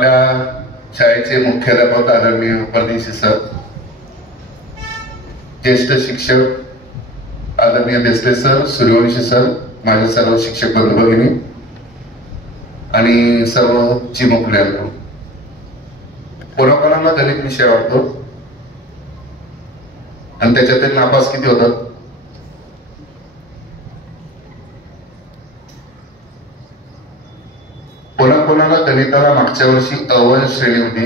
आपल्या शाळेचे मुख्याध्यापक आदरणीय परदेशी सर, ज्येष्ठ शिक्षक आदरणीय देसले सर, सूर्यवंशी सर, माझे सर्व शिक्षक बंधू भगिनी आणि सर्व चिमुकल्यांनो, कोणाकोणाला गणित विषय आवडतो आणि त्याच्यातील नापास किती होतात? कोणाकोणाला गणिताला मागच्या वर्षी अव्वल श्रेणी होती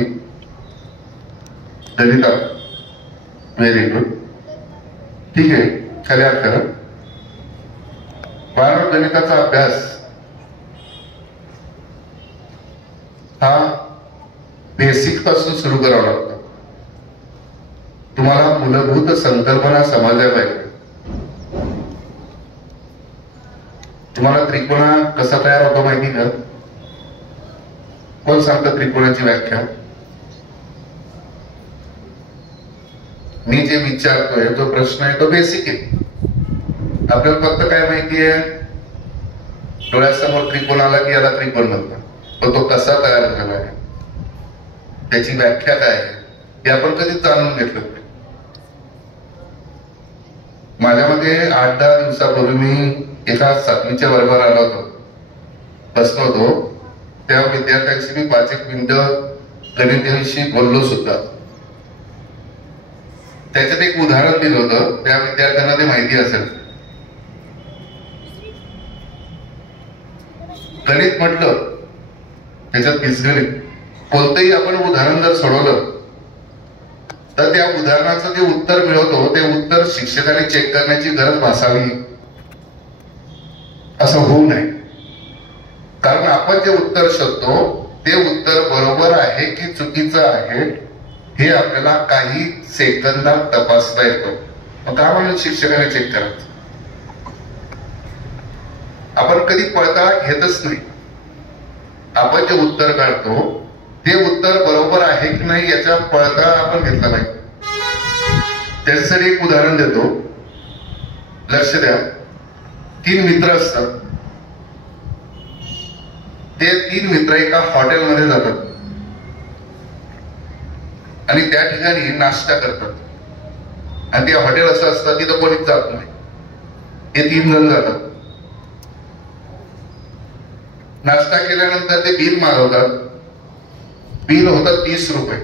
गणितात? व्हेरी गुड, ठीक आहे, खऱ्या अर्थानं बारावी गणिताचा अभ्यास हा बेसिक पासून सुरू करावा लागतो. तुम्हाला मूलभूत संकल्पना समजल्या पाहिजे. तुम्हाला त्रिकोणा कसा तयार होतो माहिती का? कोण सांगतं त्रिकोणाची व्याख्या? मी जे विचारतोय जो प्रश्न आहे तो बेसिक आहे. आपल्याला फक्त काय माहिती आहे? डोळ्यासमोर त्रिकोण आला की याला त्रिकोण म्हणतात, पण तो कसा तयार झाला आहे, त्याची व्याख्या काय आहे हे आपण कधीच जाणून घेतलं. माझ्यामध्ये 8-10 दिवसापूर्वी मी एका 7वीच्या वर्गावर आलो होतो, बसलो होतो. त्या विद्यार्थ्यांशी मी 5-1 मिनिटं गणिताविषयी बोललो सुद्धा. त्याच्यात एक उदाहरण दिलं होतं, त्या विद्यार्थ्यांना ते माहिती असेल. गणित म्हटलं त्याच्यात बीजगणित, कोणतंही आपण उदाहरण जर सोडवलं तर त्या उदाहरणाचं जे उत्तर मिळवतो ते उत्तर शिक्षकाने चेक करण्याची गरज भासावी असं होऊ नये. कारण आपण जे उत्तर शोधतो ते उत्तर बरोबर आहे की चुकीचं आहे हे आपल्याला काही सेकंदात तपासता येतो. मग का म्हणून शिक्षकाने चेक करायचं? आपण कधी पडताळा घेतच नाही. आपण जे उत्तर काढतो ते उत्तर बरोबर आहे की नाही याचा पडताळा आपण घेतला पाहिजे. त्याच्यासाठी एक उदाहरण देतो, लक्ष द्या. 3 मित्र असतात. ते 3 मित्र एका हॉटेलमध्ये जातात आणि त्या ठिकाणी नाश्ता करतात. आणि ते हॉटेल असं असतं तिथं कोणीच जात नाही. हे 3 जण जातात. नाश्ता केल्यानंतर ते बिल मागवतात. बिल होतं 30 रुपये.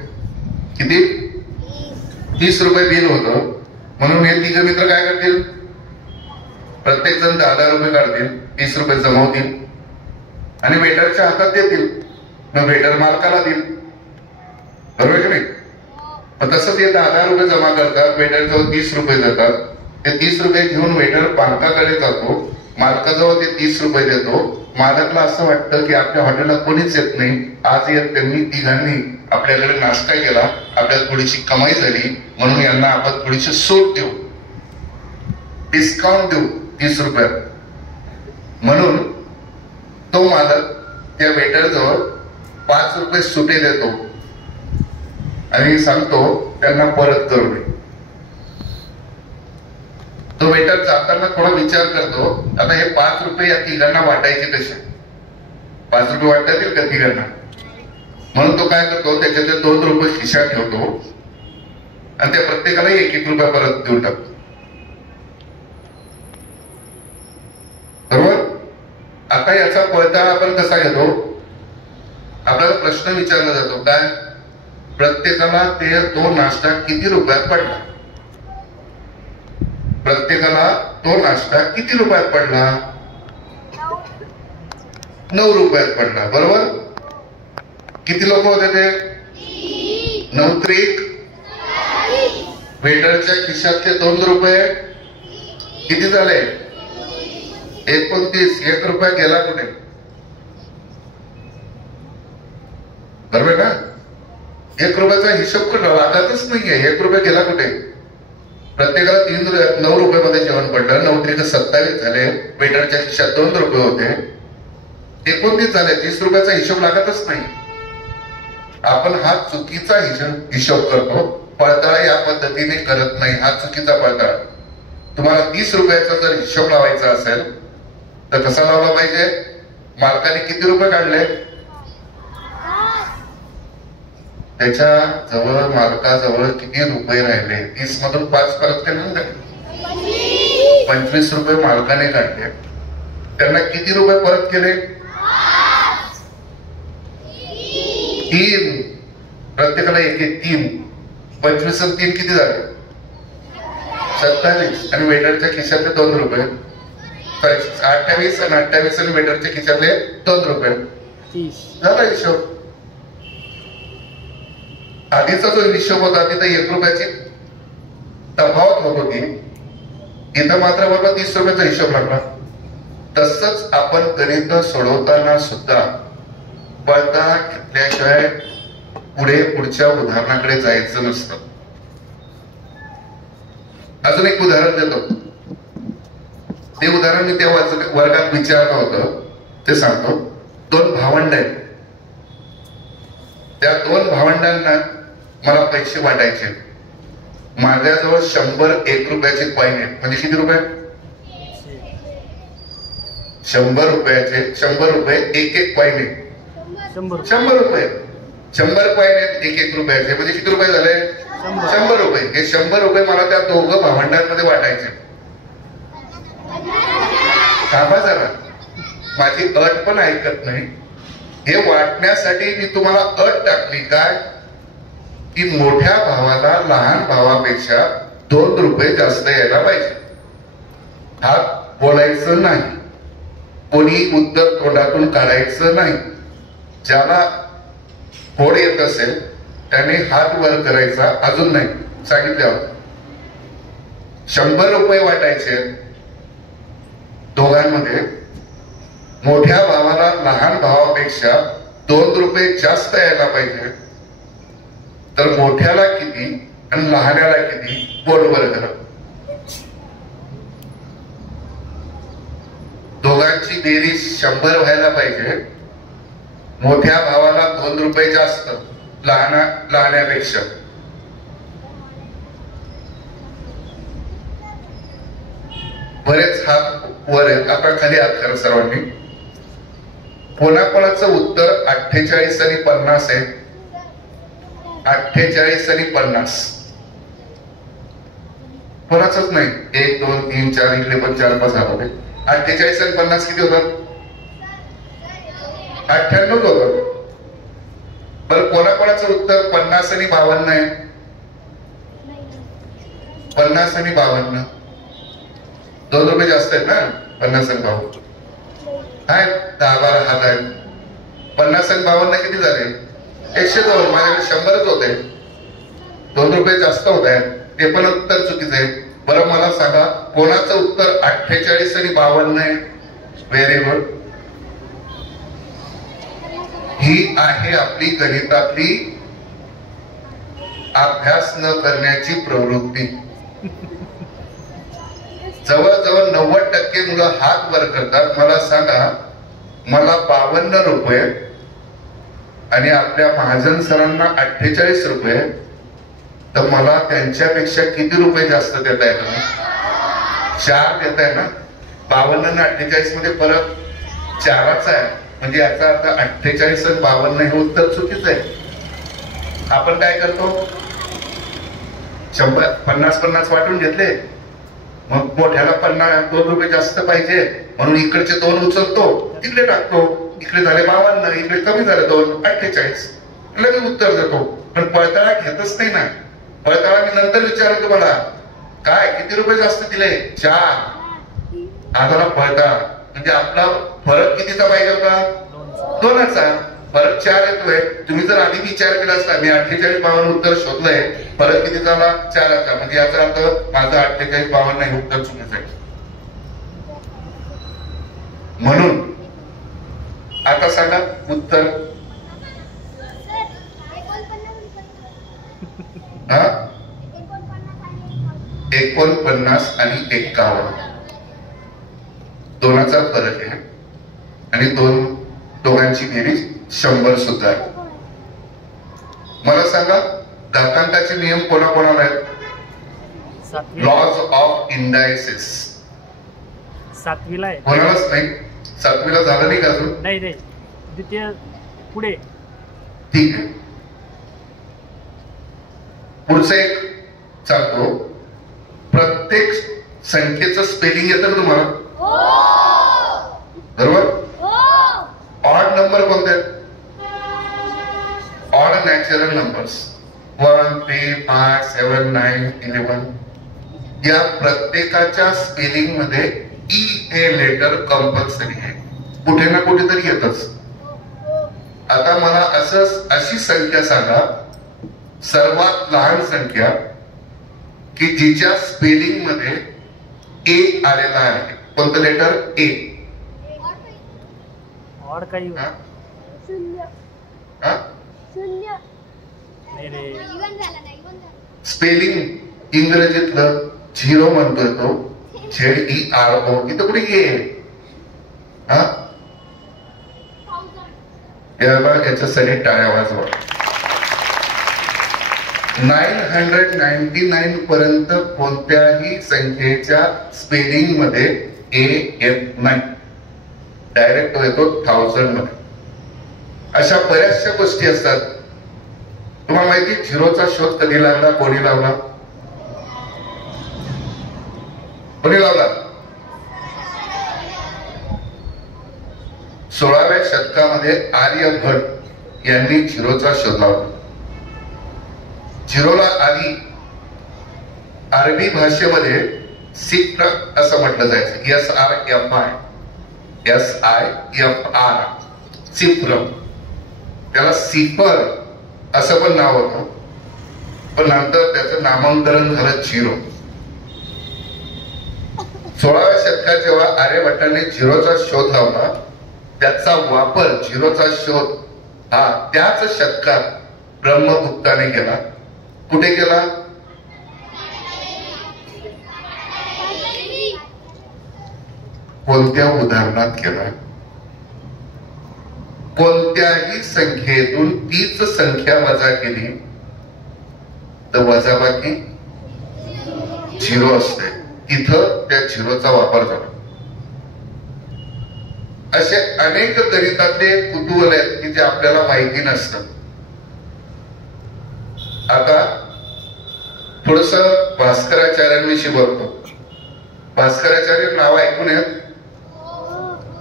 किती? 30 रुपये बिल होतं. म्हणून हे 3 मित्र काय करतील? प्रत्येक जण 10-10 रुपये काढतील, 30 रुपये जमवतील आणि वेटरच्या हातात देतील. मग वेटर मालकाला देईल, बरोबर की नाही? मग तसंच हे 10-10 रुपये जमा करतात, वेटरजवळ 30 रुपये देतात. ते 30 रुपये घेऊन वेटर मालकाकडे जातो, मालकाजवळ ते 30 रुपये देतो. मालकला असं वाटतं की आपल्या हॉटेलला कोणीच येत नाही, आज त्यांनी 3घांनी आपल्याकडे नाश्ता केला, आपल्याला थोडीशी कमाई झाली, म्हणून यांना आपण थोडीशी सूट देऊ, डिस्काउंट देऊ 30 रुपयात. म्हणून तो मालक त्या वेटर जवळ 5 रुपये सुटे देतो आणि सांगतो त्यांना परत करू नये. तो वेटर जाताना थोडा विचार करतो, आता हे 5 रुपये या 3घांना वाटायचे कसे? 5 रुपये वाटता येतील का 3घांना? म्हणून तो काय करतो, त्याच्यातले 2 रुपये खिशात ठेवतो आणि त्या प्रत्येकाला 1-1 रुपया परत देऊन टाकतो. बरोबर? आता याचा पडताळा आपण कसा घेतो? आपल्याला प्रश्न विचारला जातो, काय प्रत्येकाला ते तो नाश्ता किती रुपयात पडला? प्रत्येकाला तो नाश्ता किती रुपयात पडला? 9 रुपयात पडला. बरोबर? किती लोक होते ते? 9-3 वेटरच्या खिशातले 2 रुपये किती झाले? 29. 1 रुपया गेला कुठे? बरोबर ना? 1 रुपयाचा हिशोब लागतच नाहीये. 1 रुपया गेला कुठे? प्रत्येकाला 9 रुपये मध्ये जेवण पडलं. 9-3 27 झाले. वेटरच्या खिशात 2 रुपये होते, 29 झाले. 30 रुपयाचा हिशोब लागतच नाही. आपण हा चुकीचा हिशोब करतो. पडताळा या पद्धतीने करत नाही. हा चुकीचा पडताळा. तुम्हाला 30 रुपयाचा जर हिशोब लावायचा असेल तर कसा लावला पाहिजे? मालकाने किती रुपये काढले? त्याच्या जवळ मालकाजवळ किती रुपये राहिले? 30 मधून 5 परत केले ना त्याने. 25 रुपये मालकाने काढले. त्यांना किती रुपये परत केले? 3. प्रत्येकाला एक 3. 25 आणि 3 किती झाले? 27. आणि वेटरच्या खिशातले 2 रुपये. 28 आणि 28 आणि वेटरच्या खिशातले 2 रुपये. 30 झाला हिशोब. आधीचा जो हिशोब होता तिथे 1 रुपयाची तफावत होत होती. इथं मात्र बरोबर 30 रुपयाचा हिशोब लागला. तसंच आपण गणित सोडवताना सुद्धा पडदा घेतल्याशिवाय पुढच्या उदाहरणाकडे जायचं नसतं. अजून एक उदाहरण देतो. ते उदाहरण मी त्या वर्गात विचारलं होतं ते सांगतो. 2 भावंड आहेत. त्या 2 भावंडांना मला पैसे वाटायचे. माझ्याजवळ 100 1 रुपयाचे कॉईन आहेत. म्हणजे किती रुपये? 100 रुपयाचे 100 रुपये एक कॉईन आहे. 100 रुपये 100 कॉईन आहेत 1 रुपयाचे. म्हणजे किती रुपये झाले? 100 रुपये. हे 100 रुपये मला त्या 2 भावंडांमध्ये वाटायचे. थांबा जरा, माझी अट पण ऐकत नाही. हे वाटण्यासाठी मी तुम्हाला अट टाकली काय की मोठ्या भावाला लहान भावापेक्षा 2 रुपये जास्त यायला पाहिजे. हात बोलायचं नाही. कोणी उत्तर तोंडातून काढायचं नाही. ज्याला फोड येत असेल त्याने हात वर करायचा. अजून नाही सांगितल्यावर 100 रुपये वाटायचे दोघांमध्ये. मोठ्या भावाला लहान भावापेक्षा 2 रुपये जास्त यायला पाहिजे. तर मोठ्याला किती आणि लहान्याला किती बोट वर करा. दोघांची बेरीज 100 व्हायला पाहिजे. मोठ्या भावाला 2 रुपये जास्त लहान्यापेक्षा. बरेच हात वर आहेत. आता खाली हात करा सर्वांनी. कोणाकोणाचं उत्तर 48 आणि 50 आहे. 48 आणि 50. कोणाचंच नाही. 1 2 3 4 इकडे पण 4 5 हात होते. 48 आणि 50 किती होतात? 98 होतं. बरं कोणाकोणाचं उत्तर 50 आणि 52 आहे. 50 आणि 52 2 रुपये जास्त आहेत ना. 50 आणि 52 आहेत. 10-12 हात आहेत. 50 आणि 52 किती झाले? 102. माझ्याकडे 100च होते. 2 रुपये जास्त होत आहेत. ते पण उत्तर चुकीचं आहे. बरं मला सांगा कोणाचं उत्तर 48 आणि 52 आहे? Very good. ही आहे आपली गणितातली अभ्यास न करण्याची प्रवृत्ती. जवळजवळ 90% मुलं हात वर करतात. मला सांगा मला 52 रुपये आणि आपल्या महाजन सरांना 48 रुपये. तर मला त्यांच्यापेक्षा किती रुपये जास्त देताय तुम्ही? 4 देताय ना. 52 आणि 48 मध्ये फरक 4चा आहे. म्हणजे याचा अर्थ 48 आणि 52 हे उत्तर चुकीचं आहे. आपण काय करतो? 50-50 वाटून घेतले. मग मोठ्याला 2 रुपये जास्त पाहिजे म्हणून इकडचे 2 उचलतो तिकडे टाकतो. इकडे झाले 52, इकडे कमी झाले 2 48. लगेच उत्तर देतो. पण पळताळा घेतच नाही ना. पळताळा मी नंतर विचारतो तुम्हाला काय किती रुपये जास्त दिले? 4. आम्हाला पळताळा म्हणजे आपला फरक कितीचा पाहिजे होता? 2चा. फरक 4 येतोय. तुम्ही जर आधी विचार केला असता मी 48-52 उत्तर शोधलंय. फरक किती झाला? 4चा. म्हणजे याचा अर्थ माझं 48-52 हे उत्तर चुकीचं आहे. म्हणून आता सांगा उत्तर. 49 आणि 51 दोनाचा फरक आहे. आणि दोघांची बेरीज 100 सुद्धा आहे. मला सांगा घातांकाचे नियम कोणाकोणाला आहेत? लॉज ऑफ इंडायसेस 7वीला आहे. कोणालाच नाही. 7वीला झालं नाही का अजून? नाही द्वितीय पुढे. ठीक आहे. पुढचं एक सांगतो, प्रत्येक संख्येचं स्पेलिंग येतं का तुम्हाला? बरोबर. ऑड नंबर कोणते आहेत? Odd natural numbers 1, 3, 5, 7, 9, 11. या प्रत्येकाच्या स्पेलिंग मध्ये ई हे लेटर कंपल्सरी आहे, कुठे ना कुठेतरी येतच. आता मला अशी संख्या सांगा, सर्वात लहान संख्या की जिच्या स्पेलिंग मध्ये ए आलेला आहे. कोणतं लेटर? ए. और काही स्पेलिंग इंग्रजीतलं झिरो म्हणतोय तो, ZERO. इथं कुठे ये? याच्यासाठी टाळ्या वाजवा. 999 पर्यंत कोणत्याही संख्येच्या स्पेलिंग मध्ये ए येत नाही, डायरेक्ट तो येतो 1000 मध्ये. अशा बऱ्याचशा गोष्टी असतात. तुम्हाला माहिती झिरोचा शोध कधी लागला? कोणी लावला? कोणी लावला? 16व्या शतकामध्ये आर्यभट्ट यांनी झिरोचा शोध लावला. झिरोला आधी अरबी भाषेमध्ये सिफ्र असं म्हटलं जायचं. SRFI सिफ्र. त्याला सिफर असं पण नाव होतं, पण नंतर त्याचं नामांतरण झालं झिरो. 16व्या शतकात जेव्हा आर्यभट्टाने झिरोचा शोध लावला, त्याचा वापर झिरोचा शोध हा त्याच शतकात ब्रह्मगुप्ताने केला. कुठे केला? कोणत्या उदाहरणात केला? कोणत्याही संख्येतून तीच संख्या वजा केली तर वजाबाकी झिरो असते. इथं त्या झिरोचा वापर झाला. असे अनेक गणितातले कुतूहल आहेत की जे आपल्याला माहिती नसतं. आता थोडस भास्कराचार्यांविषयी बोलतो. भास्कराचार्य नाव ऐकून आहेत?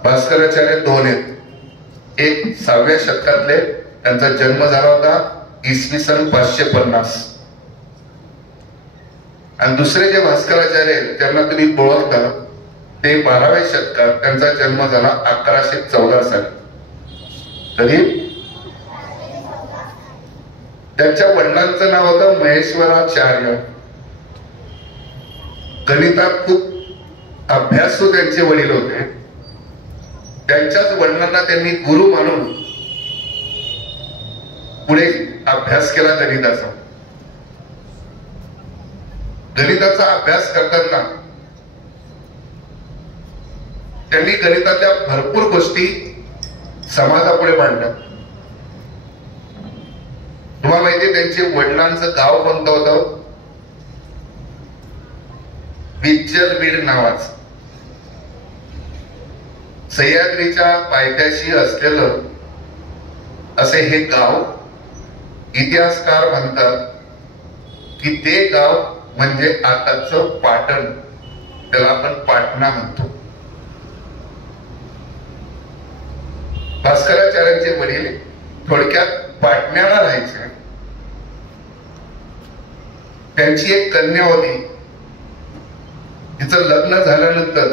भास्कराचार्य 2 आहेत. एक 6व्या शतकातले, त्यांचा जन्म झाला होता इसवी सन 550. आणि दुसरे जे भास्कराचार्य आहेत त्यांना तुम्ही ओळखता ते 12व्या शतकात, त्यांचा जन्म झाला 1114 साली. तरी त्यांच्या वडिलांचं नाव होतं महेश्वराचार्य. गणितात खूप अभ्यासू त्यांचे वडील होते. त्यांच्याच वडिलांना त्यांनी गुरु मानून पुढे अभ्यास केला गणिताचा. गणिताचा अभ्यास करताना त्यांनी गणितातल्या भरपूर गोष्टी समाजापुढे मांडल्या. तुम्हाला माहितीये त्यांचे वडिलांचं गाव कोणतं होतं? विज्जलबीड नावाचं. सह्याद्रीच्या पायथ्याशी असलेलं असे हे गाव. इतिहासकार म्हणतात की ते गाव म्हणजे आताचं पाटण, त्याला आपण पाटणा म्हणतो. भास्कराचार्यांचे वडील थोडक्यात पाटण्याला राहायचे. त्यांची एक कन्या होती. तिचं लग्न झाल्यानंतर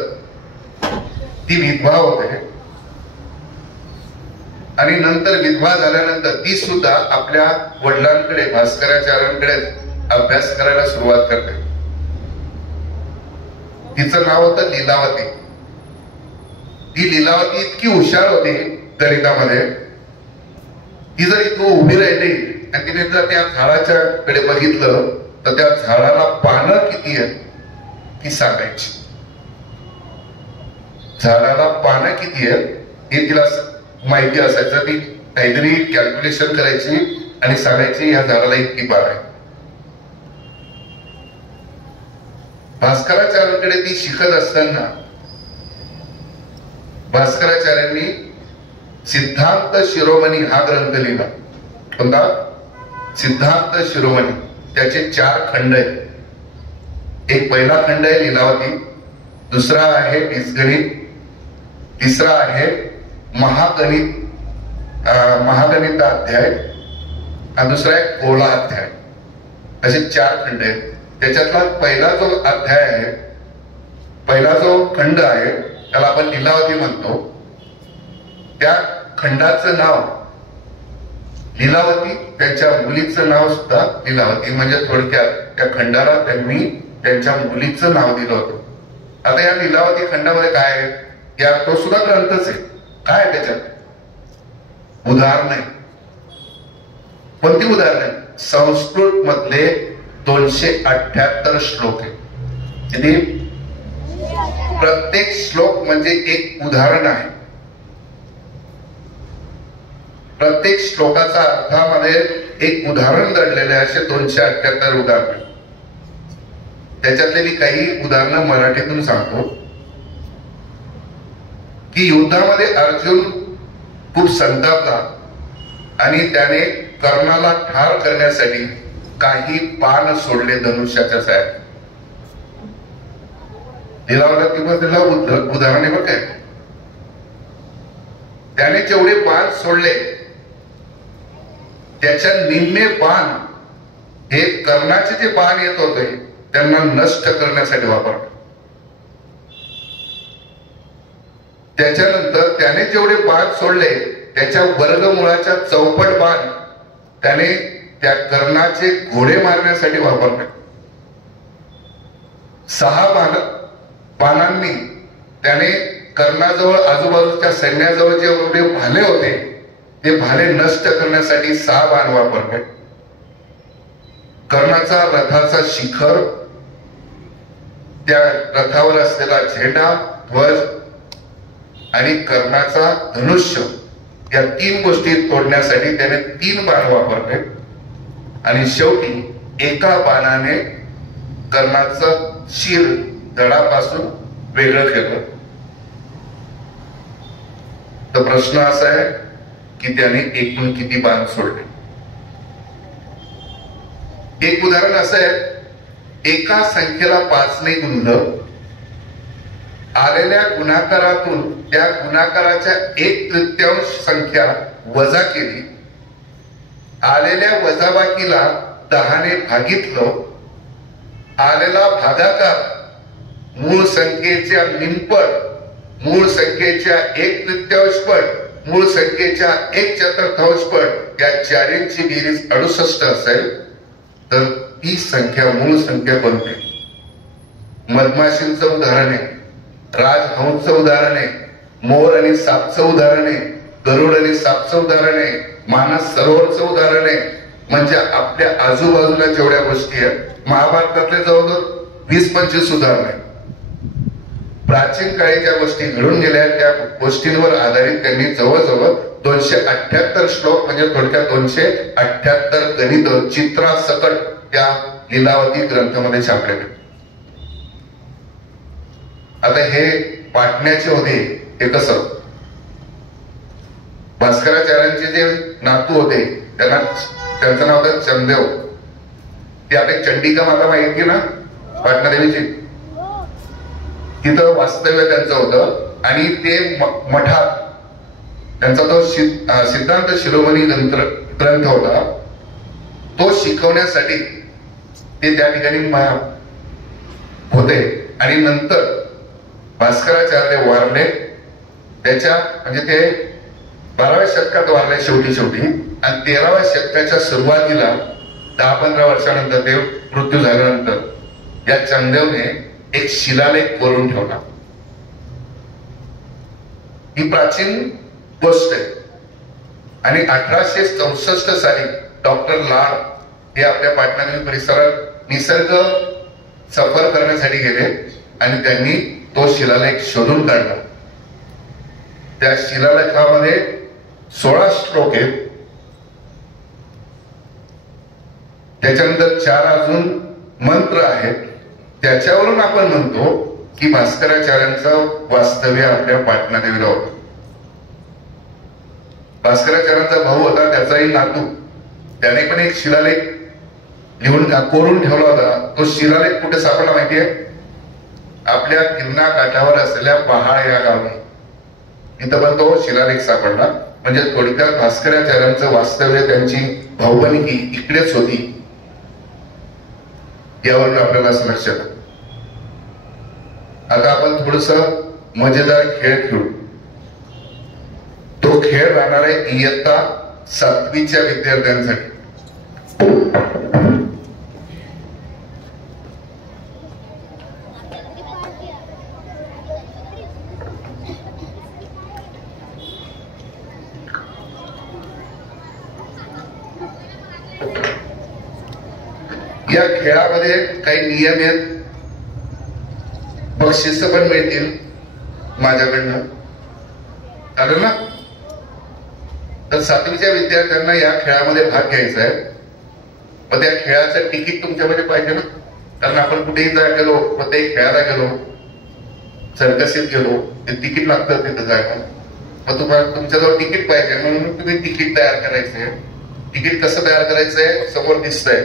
ती विधवा होते आणि नंतर विधवा झाल्यानंतर ती सुद्धा आपल्या वडिलांकडे भास्कराचार्यांकडे अभ्यास करायला सुरुवात करते. तिचं नाव होतं लीलावती. ती लीलावती इतकी हुशार होती गणितामध्ये. ती जर इथं उभी राहिली आणि तिने जर त्या झाडाच्या कडे बघितलं तर त्या झाडाला पानं किती आहेत ती सांगायची. झाडाला पानं किती आहेत हे तिला माहिती असायचं. ती काहीतरी कॅल्क्युलेशन करायची आणि सांगायची या झाडाला इतकी पानं आहेत. भास्कराचार्यांकडे ती शिकत असताना भास्कराचार्यांनी सिद्धांत शिरोमणी हा ग्रंथ लिहिला. कोणता? सिद्धांत शिरोमणी. त्याचे 4 खंड आहेत. एक पहिला खंड आहे लीलावती, दुसरा आहे बीजगणित, तिसरा आहे महागणित अध्याय आणि दुसरा आहे गोला अध्याय. असे 4 खंड आहेत. त्याच्यातला पहिला जो अध्याय आहे, पहिला जो खंड आहे त्याला आपण लीलावती म्हणतो. त्या खंडाचं नाव लीलावती, त्यांच्या मुलीचं नाव सुद्धा लीलावती. म्हणजे थोडक्यात त्या खंडाला त्यांनी त्यांच्या मुलीचं नाव दिलं होतं. आता या लीलावती खंडामध्ये काय आहे, या तो सुद्धा ग्रंथच आहे. काय आहे त्याच्यात? उदाहरण आहे. कोणती उदाहरण आहे? संस्कृत मधले 278 श्लोक आहे. किती? प्रत्येक श्लोक म्हणजे एक उदाहरण आहे. प्रत्येक श्लोकाचा अर्थामध्ये एक उदाहरण दडलेले असे 278 उदाहरण. त्याच्यातले मी काही उदाहरणं मराठीतून सांगतो. की युद्धामध्ये अर्जुन खूप संतापला आणि त्याने कर्णाला ठार करण्यासाठी काही बाण सोडले धनुष्याच्या साह्याने. लीलावतीला उदाहरण आहे बघ काय. त्याने जेवढे बाण सोडले त्याच्या निम्मे बाण हे कर्णाचे जे बाण येत होते त्यांना नष्ट करण्यासाठी वापरले. त्याच्यानंतर त्याने जेवढे बाण सोडले त्याच्या वर्गमुळाच्या चौपट बाण त्याने त्या कर्णाचे घोडे मारण्यासाठी वापरले. 6 बाणांनी त्याने कर्णाजवळ आजूबाजूच्या सैन्याजवळ जेवढे भाले होते ते भाले नष्ट करण्यासाठी 6 बाण वापरले. कर्णाचा रथाचा शिखर, त्या रथावर असलेला झेंडा, ध्वज आणि कर्णाचा धनुष्य या 3 गोष्टी तोडण्यासाठी त्याने 3 बाण वापरले. आणि शेवटी एका बाणाने कर्णाचं शिर धडापासून वेगळं केलं. तर प्रश्न असा आहे की त्याने एकूण किती बाण सोडले. एक उदाहरण असं आहे, एका संख्येला 5 ने गुणलं, आलेल्या गुणाकारातून त्या गुणाकाराच्या 1/3 संख्या वजा केली, आलेल्या वजाबाकीला 10 ने भागितलं, आलेला भागाकार मूळ संख्येच्या निमपट, मूळ संख्येच्या 1/3 पट, मूळ संख्येच्या 1/4 पट, या चारींची बेरीज 68 असेल तर ती संख्या मूळ संख्या बनते. मधमाशींचं उदाहरण आहे, राजहंसचं उदाहरण आहे, मोर आणि सापचं उदाहरण आहे, गरुड आणि सापचं उदाहरण आहे, मानस सरोवरचं उदाहरण आहे. म्हणजे आपल्या आजूबाजूला जेवढ्या गोष्टी आहेत महाभारतातले जवळजवळ 20-25 उदाहरण आहे. प्राचीन काळी ज्या गोष्टी घडून गेल्या त्या गोष्टींवर आधारित त्यांनी जवळजवळ 278 श्लोक म्हणजे थोडक्यात 278 गणित चित्रासकट त्या लीलावती ग्रंथामध्ये छापलेले. आता हे पाटण्याचे होते हे कसं? भास्कराचार्यांचे जे नातू होते त्यांचं नाव होतं चंदेव. ती आपली चंडिका माता माहिती ना पाटणा देवीची, तिथं वास्तव्य त्यांचं होतं. आणि ते मठात त्यांचा तो सिद्धांत शिरोमणी ग्रंथ होता, तो शिकवण्यासाठी ते त्या ठिकाणी होते. आणि नंतर भास्कराचार्य वारले, त्याच्या म्हणजे ते 12व्या शतकात वारले शेवटी. आणि 13व्या शतकाच्या सुरुवातीला 10-15 वर्षानंतर ते मृत्यू झाल्यानंतर या चंदेवने एक शिलालेख करून ठेवला. ही प्राचीन गोष्ट आहे. आणि 1864 साली डॉक्टर लाड हे आपल्या पाटणा परिसरात निसर्ग सफर करण्यासाठी गेले आणि त्यांनी तो शिलालेख शोधून काढला. त्या शिलालेखामध्ये 16 श्लोक आहेत. त्याच्यानंतर 4 अजून मंत्र आहेत. त्याच्यावरून आपण म्हणतो की भास्कराचार्यांचं वास्तव्य आपल्या पाटणा देवीला होतं. भास्कराचार्यांचा भाऊ होता, त्याचाही नातू, त्याने पण एक शिलालेख लिहून कोरून ठेवला होता, तो शिलालेख कुठे सापडला माहितीये? आपल्या गिरणा काठावर असलेल्या पहाळ या गावी इथं पण तो शिलालेख सापडला. म्हणजे थोडक्यात भास्कराचार्यांचं वास्तव्य, त्यांची भाऊबंदकी इकडेच होती, यावरून आपल्याला असं लक्षात. आता आपण थोडस मजेदार खेळ खेळू. तो खेळ राहणार आहे इयत्ता 7वीच्या विद्यार्थ्यांसाठी. या खेळामध्ये काही नियम आहेत, बक्षीस पण मिळतील माझ्याकडनं, आलं ना? तर 7वीच्या विद्यार्थ्यांना या खेळामध्ये भाग घ्यायचा आहे. मग त्या खेळाचं तिकीट तुमच्यामध्ये पाहिजे ना, कारण आपण कुठेही गेलो, कोणत्याही खेळायला गेलो, सर्कसीत गेलो, ते तिकीट लागतं तिथं जायला. मग तुम्हाला तुमच्याजवळ तिकीट पाहिजे, म्हणून तुम्ही तिकीट तयार करायचंय. तिकीट कसं तयार करायचंय? समोर दिसतंय,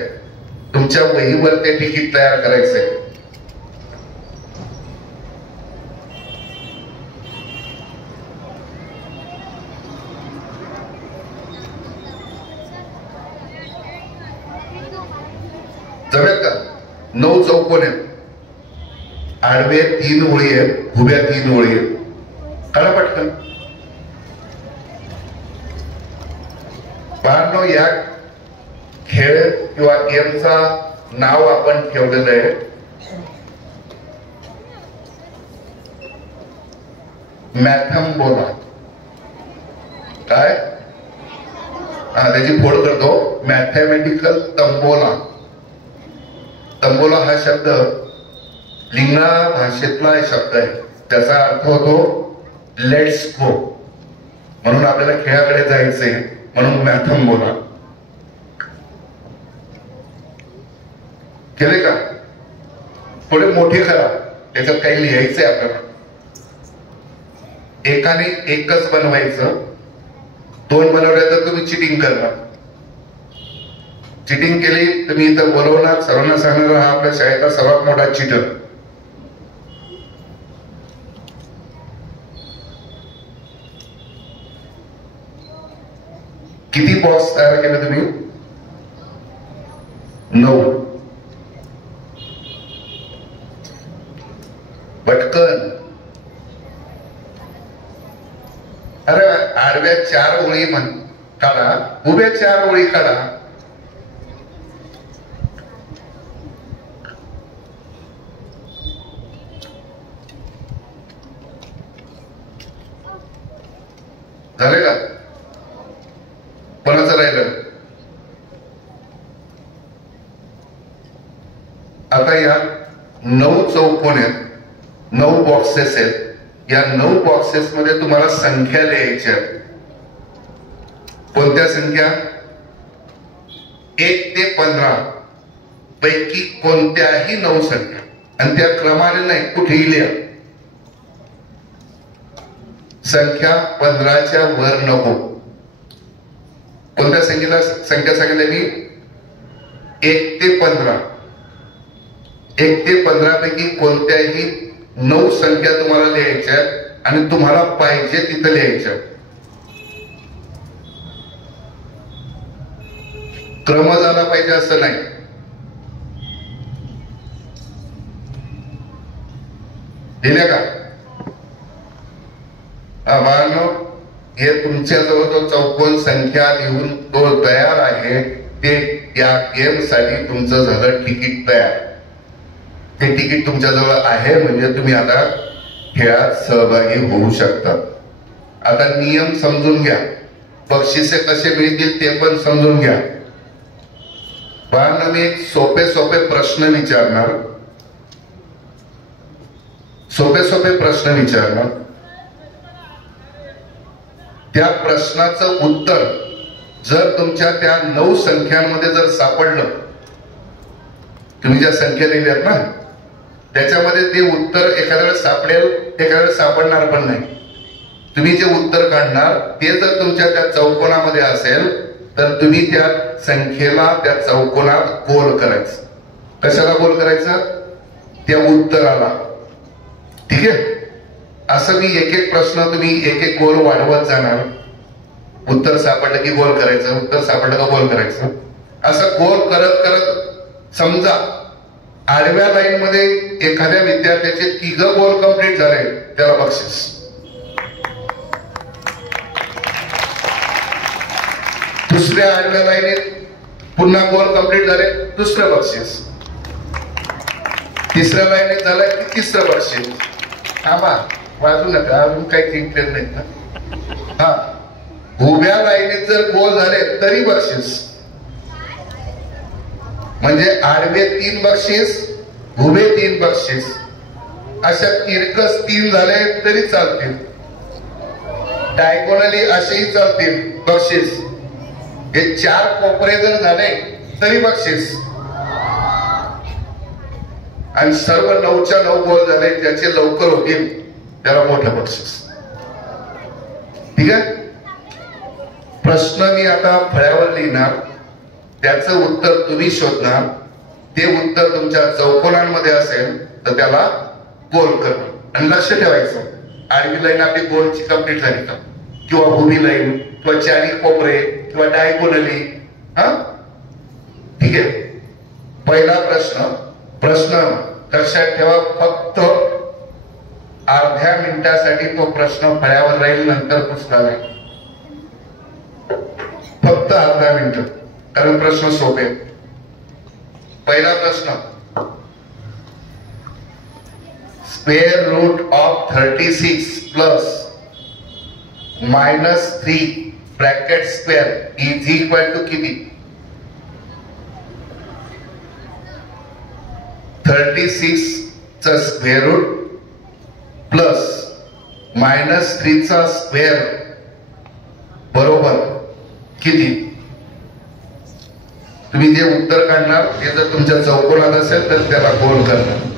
तुमच्या वहीवर ते तिकीट तयार करायचंय. जमेल का? 9 चौकोन आहेत, आडवे 3 ओळी आहेत, उभ्या 3 ओळी आहेत. काढा पटकन. बाळांनो, या खेळ किंवा गेमचा नाव आपण ठेवलेलं आहे मॅथम्बोला. काय? त्याची फोड करतो, मॅथमॅटिकल तंबोला. तंबोला हा शब्द लिंगा भाषेतला शब्द आहे, त्याचा अर्थ होतो लेट्स गो. म्हणून आपल्याला खेळाकडे जायचंय, म्हणून मॅथम्बोला. केले का? थोडे मोठे करा, त्याच्यात काही लिहायचंय आपल्याला. एकाने एकच बनवायचं, 2 बनवल्या तर तुम्ही चिटिंग करणार. चिटिंग केली तर मी इथं बोलवणार, सर्वांना सांगणार हा आपल्या शाळेचा सर्वात मोठा चिटर. किती बॉक्स तयार केले तुम्ही? 9. पटकन. अरे आडव्या 4 ओळी काढा, उभ्या 4 ओळी काढा. झाले का? कोणाचं राहिलं? आता या 9 चौकोन आहेत, 9 बॉक्सेस आहेत. या 9 बॉक्सेस मध्ये तुम्हाला संख्या लिहायच्या. कोणत्या संख्या? 1 ते 15 पैकी कोणत्याही 9 संख्या, आणि त्या क्रमाने नाही, कुठेही लिहा. संख्या 15च्या वर नको. कोणत्या संख्या सांगितली मी? 1 ते 15. 1 ते 15 पैकी कोणत्याही 9 संख्या तुम्हाला लिहायच्या, आणि तुम्हाला पाहिजे तिथं लिहायच्या. क्रम झाला पाहिजे असं नाही. दिल्या का? बाळांनो, हे तुमच्याजवळ जो चौकोन संख्या लिहून तो तयार आहे, ते या गेम साठी तुमचं झालं तिकीट तयार. ते तिकीट तुमच्याजवळ आहे म्हणजे तुम्ही आता खेळात सहभागी होऊ शकता. आता नियम समजून घ्या, बक्षिसे कसे मिळतील ते पण समजून घ्या. बाळांनो, मी सोपे प्रश्न विचारणार, सोपे प्रश्न विचारणार. त्या प्रश्नाचं उत्तर जर तुमच्या त्या 9 संख्यांमध्ये जर सापडलं, तुम्ही ज्या संख्या दिल्यात ना त्याच्यामध्ये ते उत्तर एखाद्या वेळेस सापडेल, एखाद्या वेळेस सापडणार पण नाही. तुम्ही जे उत्तर काढणार ते जर तुमच्या त्या चौकोनामध्ये असेल तर तुम्ही त्या संख्येला त्या चौकोनात गोल करायचं. कशाला गोल करायचं? त्या उत्तराला. ठीक आहे. असं मी एक एक प्रश्न तुम्ही एक एक गोल वाढवत जाणार. उत्तर सापडलं की गोल करायचं, उत्तर सापडलं का गोल करायचं. असं गोल करत करत समजा आडव्या लाईन मध्ये एखाद्या विद्यार्थ्याचे 3 गोल कंप्लीट झाले, त्याला बक्षीस. दुसऱ्या आडव्या लाईनीत पुन्हा गोल कंप्लीट झाले, दुसरं बक्षीस. तिसऱ्या लाईनीत झालं की तिसरं बक्षीस. थांबा, वाजू नका, अजून काही जिंकलेलं नाही ना. हा, उभ्या लाईनीत जर गोल झाले तरी बक्षीस. म्हणजे आडवे 3 बक्षीस, उभे 3 बक्षीस. अशा तिरकस 3 झाले तरी चालतील. डायगोनली असेही चालतील, बक्षीस. हे 4 कोपरे जर झाले तरी बक्षीस. आणि सर्व 9च्या 9 गोल झाले, ज्याचे लवकर होतील त्याला मोठं बक्षीस. ठीक आहे. प्रश्न मी आता फळ्यावर लिहिणार, त्याचं उत्तर तुम्ही शोधणार. ते उत्तर तुमच्या चौकोनांमध्ये असेल तर त्याला गोल करणं. आणि लक्ष ठेवायचं, आडवी लाईन आपली गोलची कंप्लीट झाली का, किंवा उभी लाईन, किंवा 4 कोपरे, किंवा डायगोनली. हा, ठीक आहे. पहिला प्रश्न लक्षात ठेवा. फक्त अर्ध्या मिनिटासाठी तो प्रश्न फळ्यावर राहील, नंतर पुस्तकाला राहील. फक्त अर्धा मिनिट, कारण प्रश्न सोपे. पहिला प्रश्न, square root of 36 plus -3 bracket square is equal to किती? 36 चा स्क्वेअर रूट प्लस -3 चा स्क्वेअर बरोबर किती? तुम्ही जे उत्तर काढणार ते जर तुमच्या चौकोनात असेल तर त्याला गोल करणार.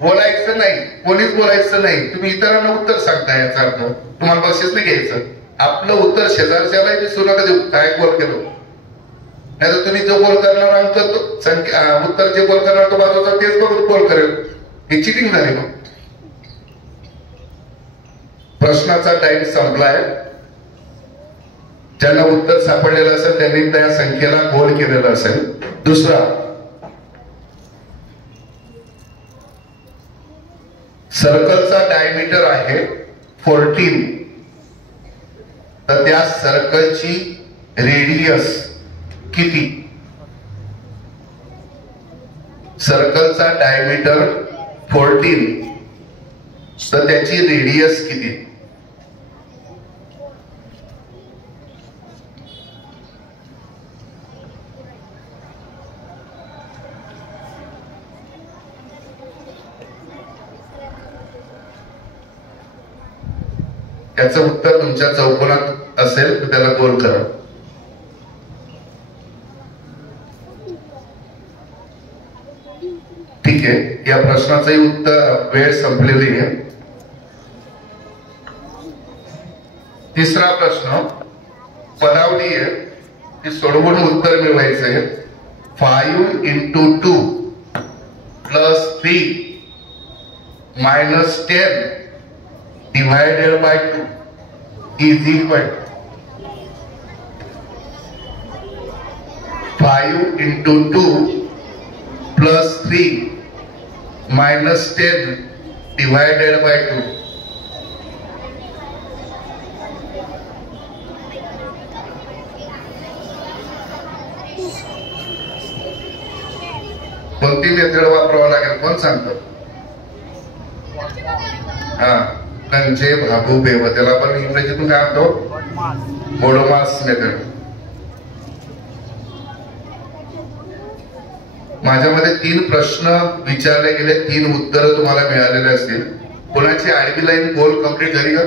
बोलायचं नाही, कोणीच बोलायचं नाही. तुम्ही इतरांना उत्तर सांगता, याचा अर्थ तुम्हाला बक्षीस नाही घ्यायचं. आपलं उत्तर शेजारच्यालाही दिसू नका देऊ, काय गोल केलं. नाही तर तुम्ही जो गोल करणार अंक उत्तर जे गोल करणार तो बाजूचा तेच बघून गोल करेल. ही चिटिंग झाली. मग प्रश्नाचा टाइम संपलाय. ज्यांना उत्तर सापडलेलं असेल त्यांनी त्या संख्येला गोल केलेलं असेल. दुसरा, सर्कलचा डायमीटर आहे 14, तर त्या सर्कलची रेडियस किती? सर्कलचा डायमीटर 14, तर त्याची रेडियस किती? त्याचं उत्तर तुमच्या चौकोनात असेल तर त्याला गोल करा. ठीक आहे. या प्रश्नाचंही उत्तर वेळ संपलेली आहे. तिसरा प्रश्न पदावली आहे, ती सोडवून उत्तर मिळवायचं आहे. 5 × 2 + 3 - 10 divided by 2 is equal to 5 × 2 + 3 - 10 divided by 2. कोणती मेथड वापरावं लागेल, कोण सांगतो? हा, कंचे भाबू बेव, त्याला आपण इंग्रजीतून काय म्हणतो? बोडोमास मेथड. माझ्यामध्ये 3 प्रश्न विचारले गेले, 3 उत्तर तुम्हाला मिळालेले असतील. कोणाची आडवी लाईन गोल कंप्लीट झाली का?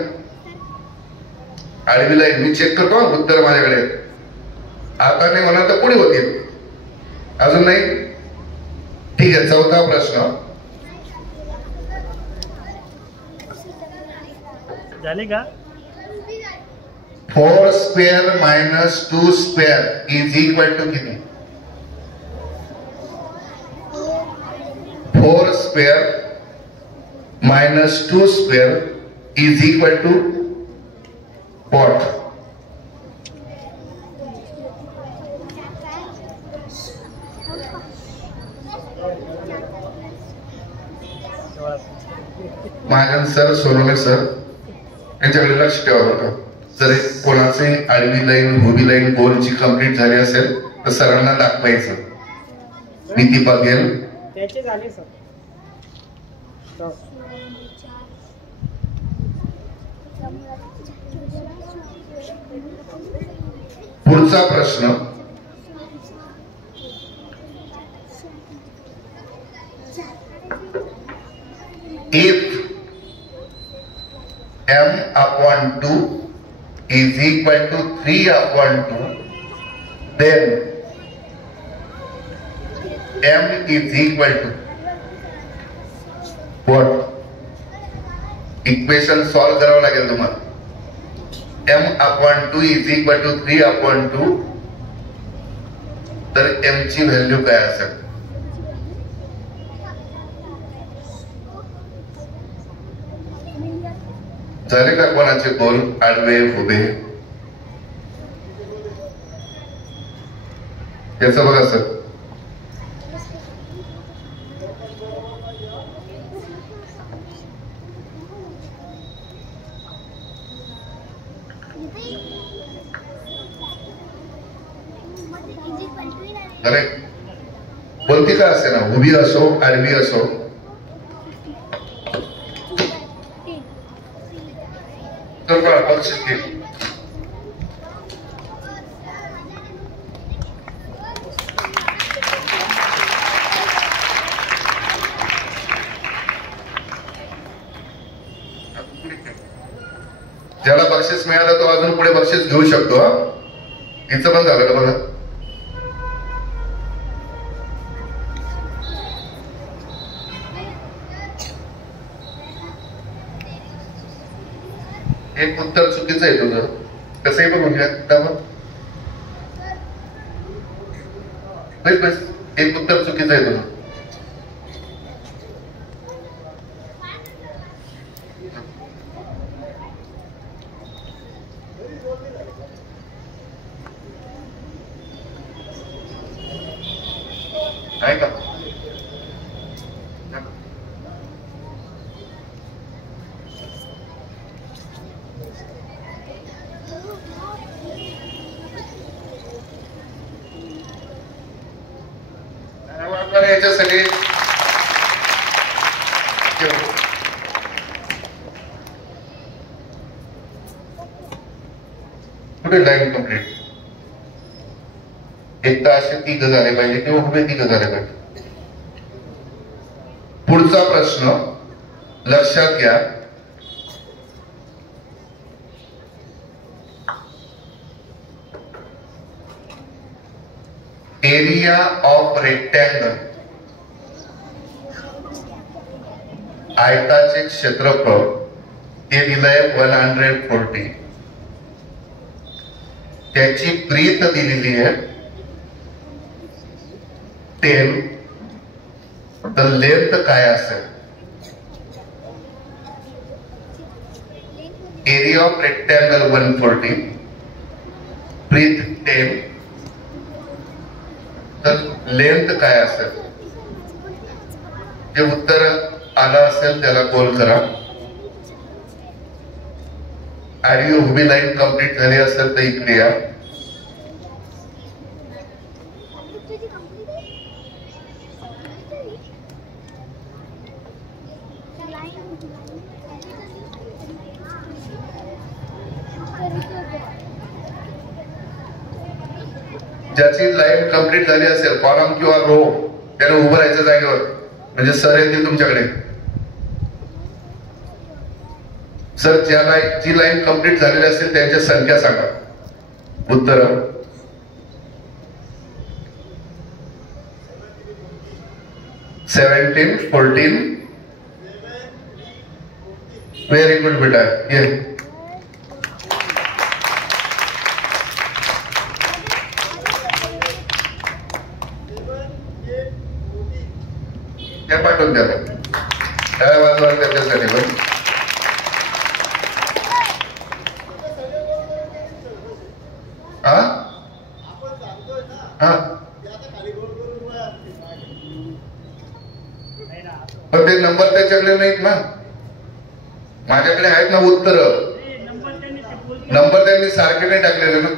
आडवी लाईन मी चेक करतो, उत्तर माझ्याकडे. आता नाही म्हणा तर पुढे होतील. अजून नाही? ठीक आहे. चौथा प्रश्न. झाले का? 4 square minus 2 square is equal to किती? 4 square minus 2 square is equal to what? Mahajan sir, Sonawane sir यांच्याकडे लक्ष ठेवा बरं का. जर कोणाचे आडवी लाईन उभी लाईन गोलची कंप्लीट झाली असेल तर सरांना दाखवायचं. मी ती बघेल. त्याचे झाले सर. पुढचा प्रश्न. If m upon 2 is equal to 3 upon 2, then m is equal to what? Equation solve करावं लागेल तुम्हाला. m upon 2 is equal to 3 upon 2, तर m ची व्हॅल्यू काय असेल? झाले का कोणाचे गोल आडवे उभे? याचं बघा सर. अरे कोणती का असे ना, उभी असो आडवी असो, बक्षीस घे. ज्याला बक्षीस मिळालं तो अजून पुढे बक्षीस घेऊ शकतो. हा, हिचं पण झालं का बघा. एक उत्तर चुकीचं आहे तुझं. कसंही बघून घ्या. बस एक उत्तर चुकीचं आहे तुझं. आहे का? याच्यासाठी कुठे लाईन कंप्लीट. एक तर असे 3 झाले पाहिजे किंवा उभे 3 झाले पाहिजे. पुढचा प्रश्न लक्षात घ्या. एरिया ऑफ रेक्टँगल, आयताचे क्षेत्रफळ ते दिलंय 140. त्याची ब्रीथ दिलेली आहे 10. तर लेंथ काय असेल? एरिया ऑफ रेक्टँगल 140, ब्रीथ 10, तर लेंथ काय असेल? जे उत्तर आलं असेल त्याला गोल करा. आडवी उभी लाईन कंप्लीट झाली असेल तर इकडे या. ज्याची लाईन कंप्लीट झाली असेल कॉलम किंवा रो, त्याला उभं राहायचं जागेवर, म्हणजे सर येतील तुमच्याकडे. सर जी लाईन कंप्लीट झालेली असेल त्यांची संख्या सांगा. उत्तर 17, 14. Very good बेटा. ये क्या पाठवून द्या काय वाजवा त्याच्यासाठी पण. हा हा पण ते नंबर त्याच्याकडे नाहीत ना. माझ्याकडे आहेत ना उत्तर. नंबर त्यांनी सारखे नाही टाकलेले ना.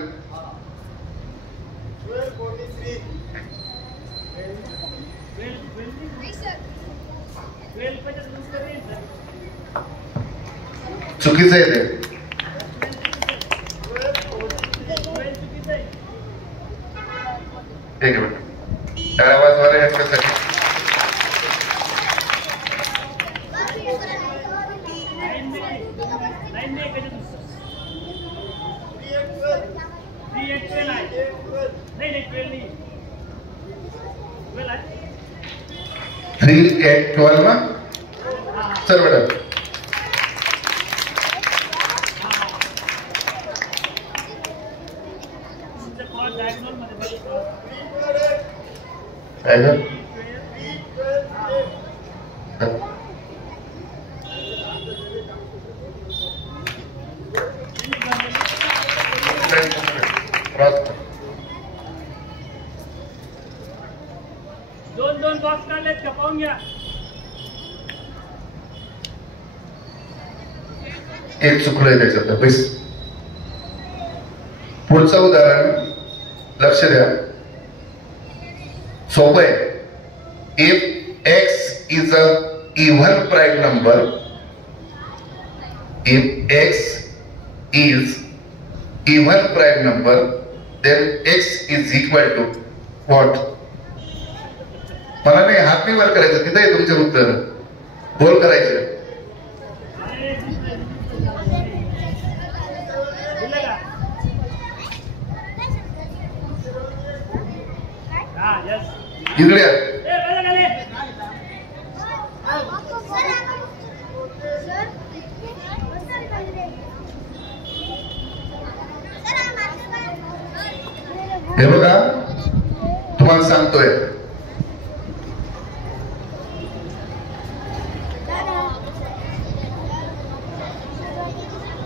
चुकीचं आहे ते. ठीक आहे बेटा. टाळ्या वाजवा यांच्यासाठी. थ्री 8 12 ना सर बेटा. काय ग दोन बॉक्स काढले छपावून घ्या. एक चुकलंय त्याच्यात. बस पुढचं उदाहरण लक्ष द्या. सोपं आहे. If x is a even prime number, if x is even prime number, then x is equal to what. मला नाही हात नाही वर करायचं. तिथे आहे तुमचे उत्तर. गोल करायचे. इकडे हे बघा तुम्हाला सांगतोय.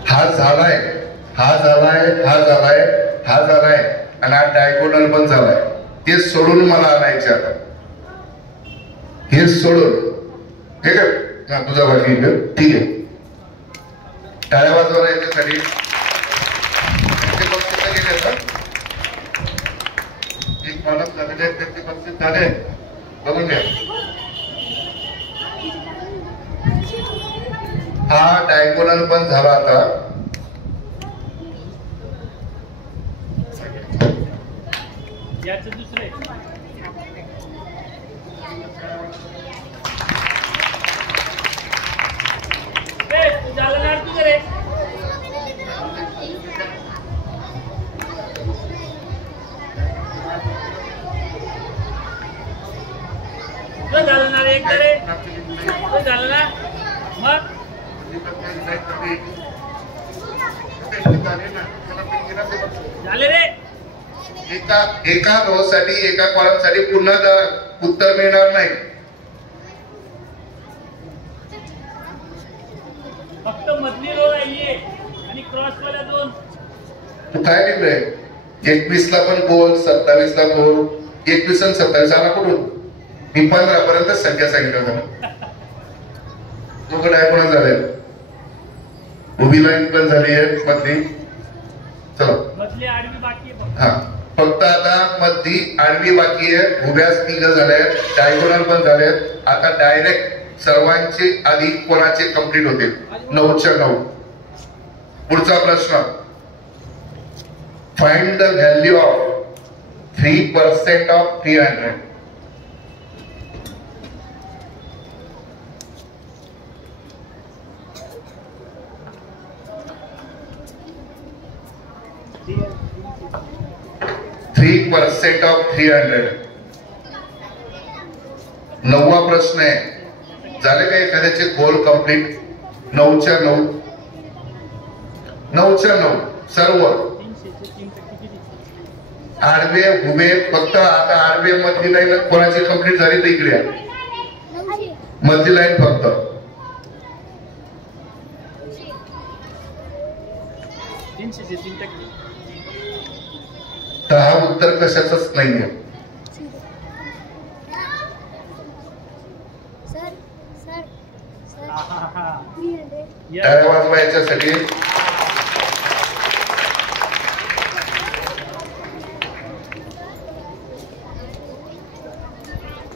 हा झालाय, हा झालाय, हा झालाय, हा झालाय आणि हा डायगोनल पण झालाय. ते सोडून मला आणायचे आता. हे सोडून ठीक आहे. तुझा बाकी ठीक आहे. टाळ्या वाजवा याच्यासाठी. एक मानव झालेले आहेत त्यांचे बक्षीस झाले. बघून घ्या. हा डायगोनल पण झाला आता. याचं दुसरे झालं ना तुझं रे. झालं ना रे एक रे. झालं ना मग झाले रे. एका रो साठी एका कॉलम साठी पुन्हा उत्तर मिळणार नाही. फक्त मधली रो राहिली आणि क्रॉस वाल्या दोन. तू काय लिहिलंय? 21 ला पण गोल, 27 ला गोल. 21 आणि 27 आला कुठून? मी 15 पर्यंत संख्या सांगितलं झालं. दोघं डायगोनल झाले. उभी लाईन पण झाली आहे मधली. चला मधली आडवी बाकी आहे. हा फक्त आता मधली आडवी बाकी आहे. उभ्या तिघ झाल्या. डायगोनल पण झाले. आता डायरेक्ट सर्वांचे आधी कोणाचे कंप्लीट होते? 9च्या 9. पुढचा प्रश्न. Find the value of 3% of 300. % of 300. 9वा प्रश्न आहे. झाले का एखाद्याचे गोल कंप्लीट? 9च्या 9 सर्व आडवे उभे. फक्त आता आडवे मधली लाईन कोणाची कंप्लीट झाली तर इकडे या. मधली लाईन फक्त. तर हा उत्तर कशाचंच नाहीये. टाळ्या वाजवा याच्यासाठी.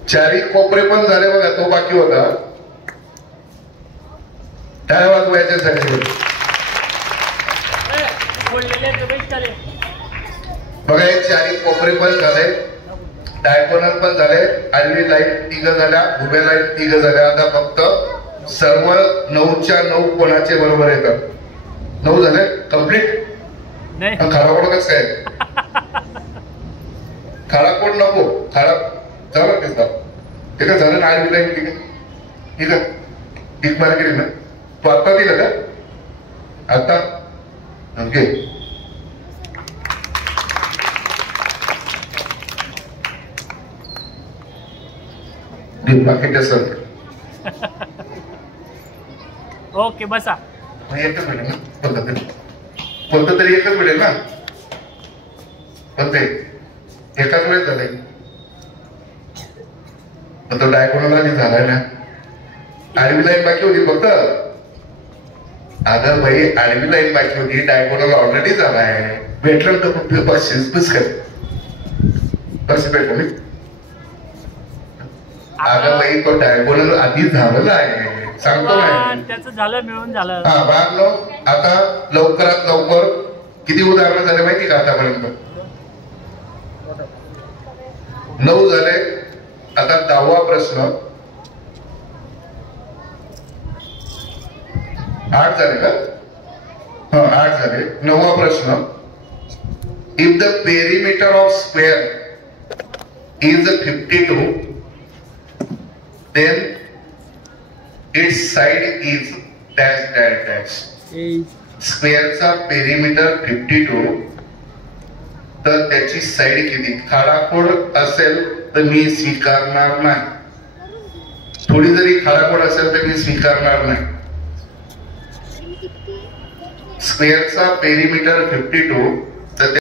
चारी कोपरे पण झाले बघा, तो बाकी होता. टाळ्या वाजवा याच्यासाठी. बघा हे चारी कोपरे पण झाले, डायगोनल पण झाले, आडवी लाईन 3 झाल्या, उभ्या लाईन 3 झाल्या. आता फक्त सर्व 9च्या 9 कोणाचे बरोबर येतात? 9 झाले कंप्लीट. खाडाकोड कसं काय? खाडाकोड नको. खाडा झालं कसं? ते काय झालं ना? आडवी लाईन ठीक आहे, ठीक आहे, ठीक मार केली ना. तू आता दिलं का? आता ओके. बाकीच्या सर ओके बसा. एकच भेटेल ना? कोणतं तरी एकच भेटेल ना? पण ते एकाच वेळेस झालंय. तो डायगोनल झालाय ना. आडवी लाईन बाकी होती फक्त. अगं बाई आडवी लाईन बाकी होती, डायगोनल ऑलरेडी झालाय. भेटलं तर बस कर कसे भेटलं. अगं बाई तो डायगोनल आधी झालेला आहे, सांगतो नाही. त्याचं झालं मिळून झालं. हा बाळांनो, आता लवकरात लवकर किती उदाहरणं झाले माहिती का आतापर्यंत? 9 झाले. आता 10वा प्रश्न. 8 झाले का? हा 8 झाले. 9वा प्रश्न. If the perimeter of square is 52, then its side is dash dash dash. स्क्वेअरचा पेरिमीटर 52 तर त्याची साईड किती? खाडाखोड असेल तर मी स्वीकारणार नाही. थोडी जरी खाडाखोड असेल तर मी स्वीकारणार नाही. स्क्वेअरचा पेरिमीटर 52